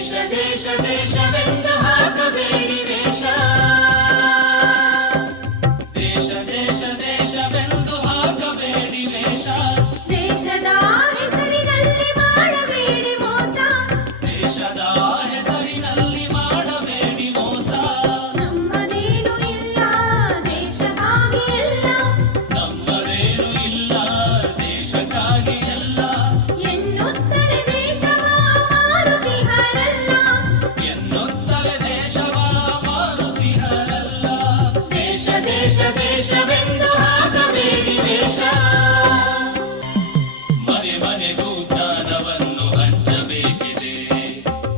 ದೇಶವೆಂದು ಹಾಕಬೇಡಿ ವೇಷ, ದೇಶವೆಂದು ಹಾಕಬೇಡಿ ವೇಷ. ದೇಶದ ಹೆಸರಿನಲ್ಲಿ ಮಾಡಬೇಡಿ ಮೋಸ, ದೇಶದ ಹೆಸರಿನಲ್ಲಿ ಮಾಡಬೇಡಿ ಮೋಸ. ನಮ್ಮದೇನು ಇಲ್ಲ ದೇಶಕ್ಕಾಗಿ ಎಲ್ಲ, ನಮ್ಮದೇನು ಇಲ್ಲ ದೇಶಕ್ಕಾಗಿ ಎಲ್ಲ. ಎನ್ನುತ್ತಲೇ ದೇಶವ ಮಾರುತಿಹರಲ್ಲ, ಎನ್ನುತ್ತಲೇ ದೇಶವ ಮಾರುತಿಹರಲ್ಲ. ದೇಶವೆಂದು ಹಾಕಬೇಡಿ ವೇಷ. ಮನೆ ಮನೆಗೂ ಜ್ಞಾನವನ್ನು ಹಂಚಬೇಕಿದೆ,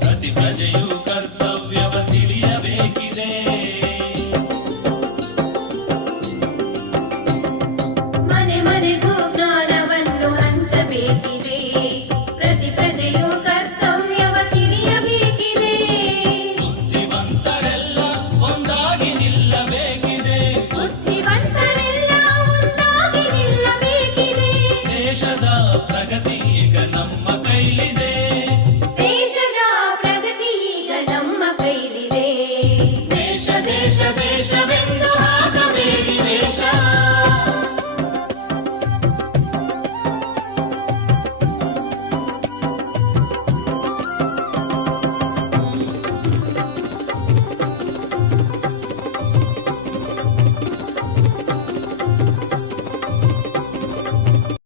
ಪ್ರತಿ ಪ್ರಜೆಯೂ ಕರ್ತವ್ಯವ ತಿಳಿಯಬೇಕಿದೆ. ಮನೆ ಮನೆಗೂ ಜ್ಞಾನವನ್ನು ಹಂಚಬೇಕಿದೆ, ಪ್ರತಿ ಪ್ರಜೆಯೂ ಕರ್ತವ್ಯವ ತಿಳಿಯಬೇಕಿದೆ. ಬುದ್ಧಿವಂತರೆಲ್ಲ ಒಂದಾಗಿ ನಿಲ್ಲಬೇಕಿದೆ, ಬುದ್ಧಿವಂತರೆಲ್ಲ ಒಂದಾಗಿ ನಿಲ್ಲಬೇಕಿದೆ. ದೇಶದ